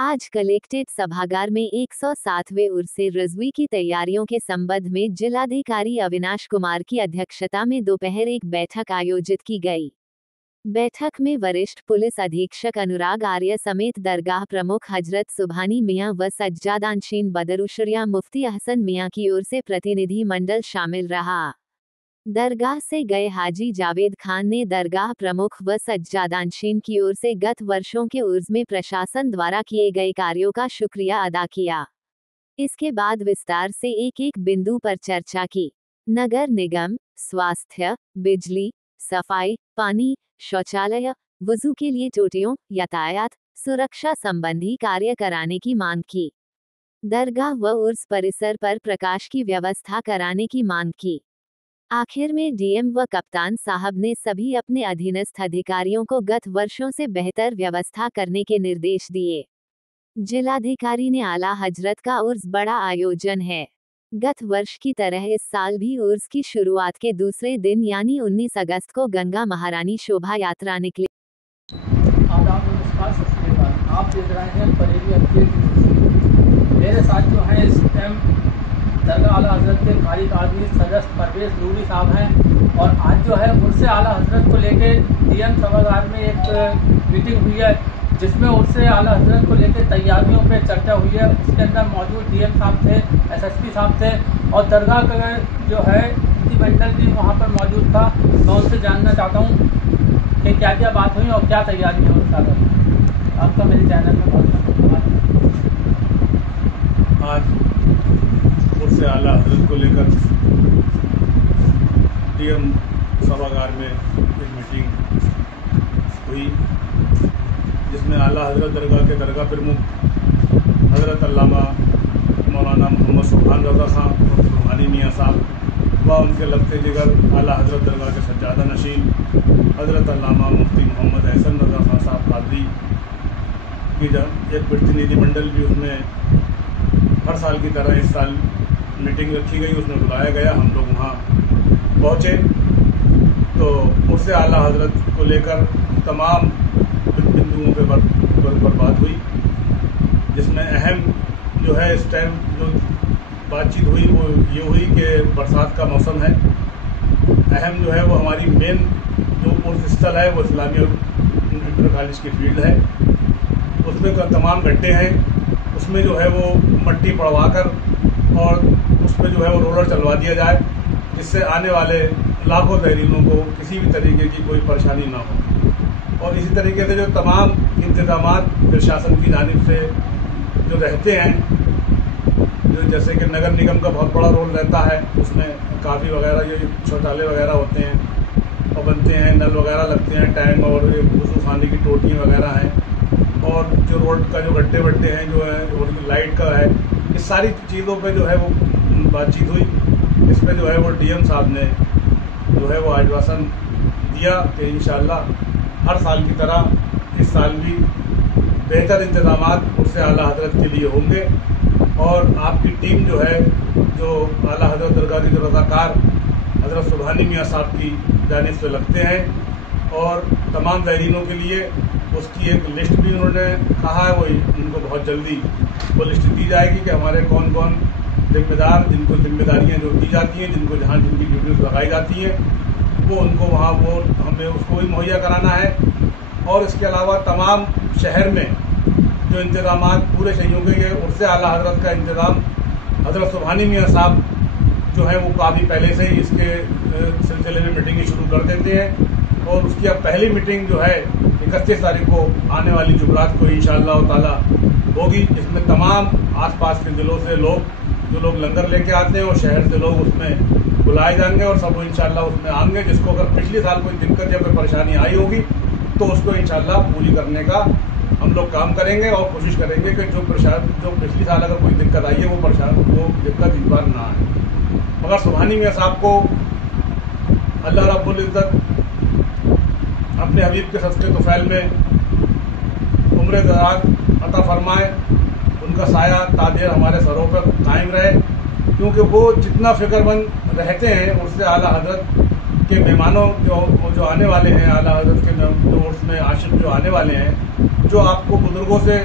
आज कलेक्ट्रेट सभागार में 107वें उर्से रिजवी की तैयारियों के संबंध में जिलाधिकारी अविनाश कुमार की अध्यक्षता में दोपहर एक बैठक आयोजित की गई। बैठक में वरिष्ठ पुलिस अधीक्षक अनुराग आर्य समेत दरगाह प्रमुख हजरत सुभानी मियां व सज्जादानशीन बदरुशरिया मुफ्ती अहसन मियां की ओर से प्रतिनिधि मंडल शामिल रहा। दरगाह से गए हाजी जावेद खान ने दरगाह प्रमुख व सज्जादानशीन की ओर से गत वर्षों के उर्स में प्रशासन द्वारा किए गए कार्यों का शुक्रिया अदा किया। इसके बाद विस्तार से एक एक बिंदु पर चर्चा की। नगर निगम, स्वास्थ्य, बिजली, सफाई, पानी, शौचालय, वुजू के लिए टोटियों, यातायात, सुरक्षा संबंधी कार्य कराने की मांग की। दरगाह व उर्स परिसर पर प्रकाश की व्यवस्था कराने की मांग की। आखिर में डीएम व कप्तान साहब ने सभी अपने अधीनस्थ अधिकारियों को गत वर्षों से बेहतर व्यवस्था करने के निर्देश दिए। जिलाधिकारी ने आला हजरत का उर्स बड़ा आयोजन है। गत वर्ष की तरह इस साल भी उर्स की शुरुआत के दूसरे दिन यानी 19 अगस्त को गंगा महारानी शोभा यात्रा निकली। आप देख रहे हैं बरेली अपडेट। मेरे साथ जो है इस टाइम दरगाह आला हजरत के कारी आदमी सदस्य परवेज नूरी साहब हैं और आज जो है उनसे आला हजरत को लेके डीएम सभागार में एक मीटिंग हुई है जिसमें उनसे आला हजरत को लेके तैयारियों पे चर्चा हुई है। उसके अंदर मौजूद डीएम साहब थे, एसएसपी साहब थे और दरगाह का जो है मंडल भी वहाँ पर मौजूद था। मैं उनसे जानना चाहता हूँ कि क्या क्या बात हुई और क्या तैयारी है उनका। आपका मेरे चैनल में बहुत धन्यवाद। आज उर्से आला हजरत को लेकर डीएम सभागार में एक मीटिंग हुई जिसमें आला हजरत दरगाह के दरगाह प्रमुख हजरत अल्लामा मौलाना मोहम्मद सुभान रज़ा खान और सुभानी मियां साहब व उनके लगते जिगर आला हजरत दरगाह के सज्जादा नशीन हजरत अल्लामा मुफ्ती मोहम्मद अहसन रज़ा खान साहब कादरी की एक प्रतिनिधि मंडल भी उसमें हर साल की तरह इस साल मीटिंग रखी गई, उसमें बुलाया गया। हम लोग वहाँ पहुँचे तो उससे आला हजरत को लेकर तमाम बिंदुओं पर बात हुई जिसमें अहम जो है इस टाइम जो बातचीत हुई वो ये हुई कि बरसात का मौसम है। अहम जो है वो हमारी मेन जो उर्स स्थल है वो इस्लामी इंटर कॉलेज की फील्ड है। उसमें का तमाम गड्ढे हैं, उसमें जो है वो मट्टी पड़वा कर और उसमें जो है वो रोलर चलवा दिया जाए जिससे आने वाले लाखों ज़ायरीनों को किसी भी तरीके की कोई परेशानी ना हो। और इसी तरीके से जो तमाम इंतजामात प्रशासन की जानिब से जो रहते हैं, जो जैसे कि नगर निगम का बहुत बड़ा रोल रहता है, उसमें काफ़ी वगैरह ये शौचालय वगैरह होते हैं और बनते हैं, नल वगैरह लगते हैं, टैंक और वज़ू खाने की टोटियाँ वगैरह हैं और जो रोड का जो गड्ढे वड्ढे हैं जो है रोड की लाइट का है, इस सारी चीज़ों पे जो है वो बातचीत हुई। इसमें जो है वो डीएम साहब ने जो है वो आश्वासन दिया कि इंशाअल्लाह हर साल की तरह इस साल भी बेहतर इंतजामात उससे आला हजरत के लिए होंगे और आपकी टीम जो है जो आला हजरत दरगाह के जो रज़ाकार हजरत सुभानी मियां साहब की जानिब से लगते हैं और तमाम ज़ायरीनों के लिए उसकी एक लिस्ट भी उन्होंने कहा है, वो उनको बहुत जल्दी वो लिस्ट दी जाएगी कि हमारे कौन कौन जिम्मेदार, जिनको जिम्मेदारियां जो दी जाती हैं, जिनको जहां जिनकी ड्यूटीज लगाई जाती हैं, वो उनको वहां वो हमें उसको भी मुहैया कराना है। और इसके अलावा तमाम शहर में जो इंतजाम पूरे शहरों के ये उर्से आला हजरत का इंतज़ाम हजरत सुभानी मियां साहब जो है वो काफ़ी पहले से ही इसके सिलसिले में मीटिंग शुरू कर देते हैं और उसकी अब पहली मीटिंग जो है 31 तारीख को आने वाली जुमरात को इंशाअल्लाह ताला होगी, जिसमें तमाम आसपास के जिलों से जो लोग लंगर लेके आते हैं और शहर से लोग उसमें बुलाए जाएंगे और सब इंशाअल्लाह उसमें आएंगे। जिसको अगर पिछले साल कोई दिक्कत या कोई परेशानी आई होगी तो उसको इंशाअल्लाह पूरी करने का हम लोग काम करेंगे और कोशिश करेंगे कि जो पिछले साल अगर कोई दिक्कत आई है वो दिक्कत इस बार ना आए। मगर सुभानी मियां साहब को अल्लाह रब्बुल इज़्ज़त अपने हबीब के सदक़े तुफ़ैल में उम्र दराज अता फरमाए, उनका साया ताजेर हमारे सरों पर कायम रहे, क्योंकि वो जितना फिक्रमंद रहते हैं उससे आला हजरत के मेहमानों जो आने वाले हैं, आला हजरत के जो उसमें आशिक जो आने वाले हैं, जो आपको बुजुर्गों से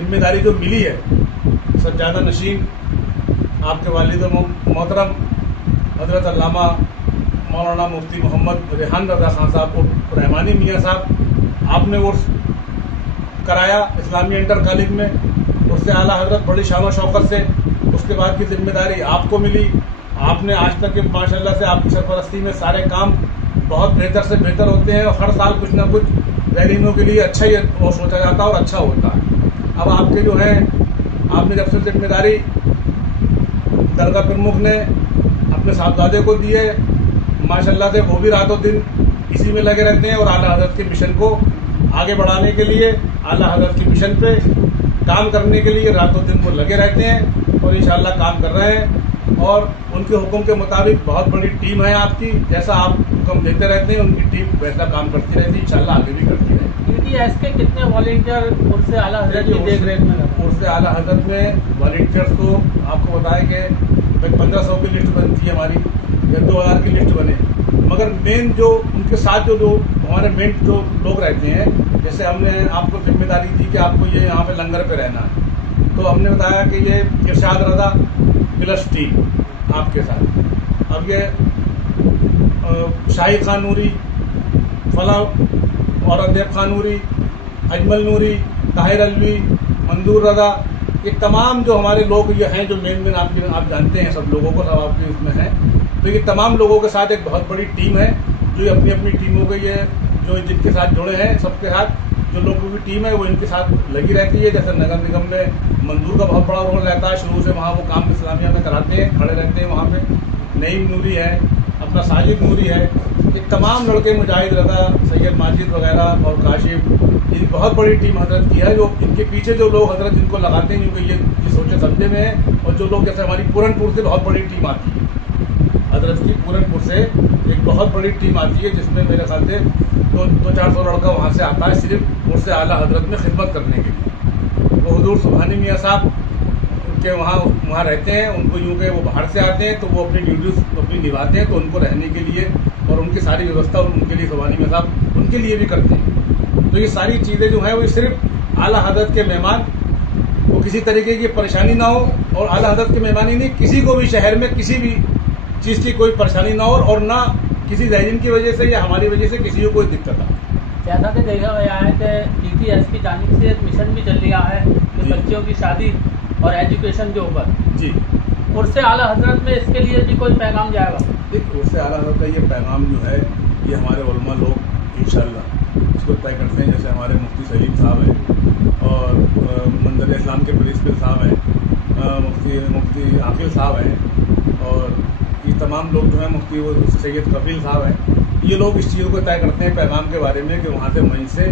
जिम्मेदारी जो मिली है सज्जादा नशीन आपके वालिद मोहतरम हजरत अल्लामा मौलाना मुफ्ती मोहम्मद रेहान रजा खान साहब और रहमानी मियाँ साहब, आपने उर्स कराया इस्लामी इंटर कॉलेज में। उससे आला हजरत बड़ी शान शौकत से उसके बाद की जिम्मेदारी आपको मिली। आपने आज तक के माशाल्लाह से आपकी सरपरस्ती में सारे काम बहुत बेहतर से बेहतर होते हैं और हर साल कुछ ना कुछ ज़ायरीनों के लिए अच्छा ही वो सोचा जाता है और अच्छा होता है। अब आपके जो है आपने जब से जिम्मेदारी दरगाह प्रमुख ने अपने साहबजादे को दी है, माशाल्लाह से वो भी रातों दिन इसी में लगे रहते हैं और आला हजरत के मिशन को आगे बढ़ाने के लिए, आला हजरत के मिशन पे काम करने के लिए रातों दिन वो लगे रहते हैं और इंशाल्लाह काम कर रहे हैं। और उनके हुक्म के मुताबिक बहुत बड़ी टीम है आपकी, जैसा आप हुक्म देते रहते हैं उनकी टीम वैसा काम करती रहती है, इंशाल्लाह आगे भी करती रहेगी। टीटीएस के कितने वॉलंटियर उर्स आला हजरत की देख रेख में? उर्स आला हजरत में वॉलंटियर्स को आपको बताएं कि 1500 की लिस्ट बनती है हमारी या 2000 की लिस्ट बने, मगर मेन जो उनके साथ जो हमारे मेन जो लोग रहते हैं, जैसे हमने आपको जिम्मेदारी दी कि आपको ये यहाँ पे लंगर पे रहना है, तो हमने बताया कि ये इरशाद रजा प्लस टीम आपके साथ। अब ये शाही खान नूरी, फलाह औरंगजेब खान नूरी, अजमल नूरी, ताहिर अलवी, मंजूर रजा, ये तमाम जो हमारे लोग ये हैं जो मेन आप जानते हैं, सब लोगों को सब आपके इसमें हैं, तो ये तमाम लोगों के साथ एक बहुत बड़ी टीम है जो अपनी अपनी टीमों के ये जो जिनके साथ जुड़े हैं सबके साथ जो लोगों की टीम है वो इनके साथ लगी रहती है। जैसे नगर निगम में मंजूर का बहुत बड़ा रोल रहता है, शुरू से वहाँ वो काम इस्लामिया में कराते हैं, खड़े रहते हैं वहाँ पे। नईम नूरी है, अपना साजिद नूरी है, ये तमाम लड़के मुजाहिद रजा, सैयद माजिद वगैरह और काशिफ, ये बहुत बड़ी टीम हजरत की है। जो इनके पीछे जो लोग हजरत इनको लगाते हैं क्योंकि ये सोचे समझे में है, और जो लोग जैसे हमारी पूरनपुर से बहुत बड़ी टीम आती है हजरत की, पूरनपुर से एक बहुत बड़ी टीम आती है जिसमें मेरे ख्याल से 200-400 लड़का वहाँ से आता है सिर्फ उससे आला हजरत में खिदमत करने के लिए। वो हुजूर सुभानी मियाँ साहब उनके वहाँ रहते हैं, उनको यूँ के वो बाहर से आते हैं तो वो अपनी ड्यूटीज अपनी निभाते हैं, तो उनको रहने के लिए और उनकी सारी व्यवस्था उनके लिए सुभानी मियाँ साहब उनके लिए भी करते हैं। तो ये सारी चीज़ें जो हैं वो सिर्फ आला हजरत के मेहमान को किसी तरीके की परेशानी ना हो, और आला हजरत के मेहमान ही नहीं किसी को भी शहर में किसी भी चीज़ की कोई परेशानी ना हो और ना किसी ज़ायरीन की वजह से या हमारी वजह से किसी को कोई दिक्कत आए। जैसा कि देखा गया है कि टीटीएस की जानिब से एक मिशन भी चल रहा है कि बच्चों की शादी और एजुकेशन के ऊपर जी, उर्से आला हजरत में इसके लिए भी कोई पैगाम जाएगा? देखिए उर्से आला हजरत का ये पैगाम जो है ये हमारे उलमा लोग इंशाल्लाह इसको तय करते हैं। जैसे हमारे मुफ्ती सलीम साहब हैं और मंदिर इस्लाम के प्रिंसिपल साहब हैं, मुफ्ती आकिल साहब हैं, और ये तमाम लोग जो हैं मुफ्ती वो सैयद कफील साहब हैं, ये लोग इस चीज़ को तय करते हैं पैगाम के बारे में कि वहाँ से मंच से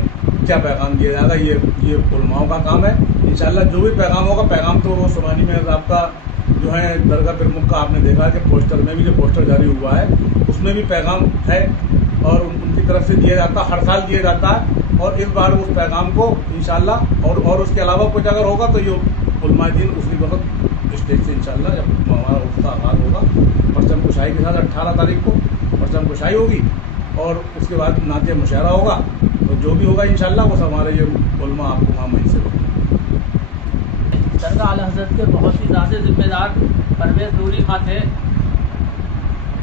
क्या पैगाम दिया जाएगा। ये उलमाओं का काम है। इंशाल्लाह जो भी पैगाम होगा, पैगाम तो वो सुभानी मियाँ साहब का जो है दरगाह प्रमुख का आपने देखा कि पोस्टर में भी जो पोस्टर जारी हुआ है उसमें भी पैगाम है और उनकी तरफ से दिया जाता है, हर साल दिया जाता है। और इस बार उस पैगाम को इंशाल्लाह और उसके अलावा कुछ अगर होगा तो ये उलमा दीन उसी वक्त स्टेज से इंशाल्लाह जब हमारा उसका आगाज होगा परचम कुशाई के साथ 18 तारीख को परचम कुशाई होगी और उसके बाद नाते मुशायरा होगा, तो जो भी होगा इंशाल्लाह वो सब हमारे ये उलमा आपको वहाँ वहीं से दरगाह आला हजरत के बहुत ही ज़्यादा जिम्मेदार परवेज़ नूरी खां थे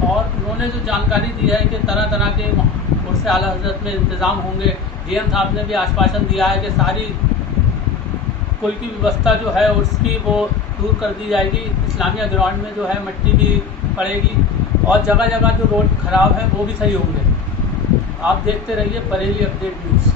और उन्होंने जो जानकारी दी है कि तरह तरह के उर्से आला हजरत में इंतज़ाम होंगे। डीएम साहब ने भी आश्वासन दिया है कि सारी कुल की व्यवस्था जो है उसकी वो दूर कर दी जाएगी। इस्लामिया ग्राउंड में जो है मिट्टी भी पड़ेगी और जगह जगह जो रोड खराब है वो भी सही होंगे। आप देखते रहिए बरेली अपडेट न्यूज़।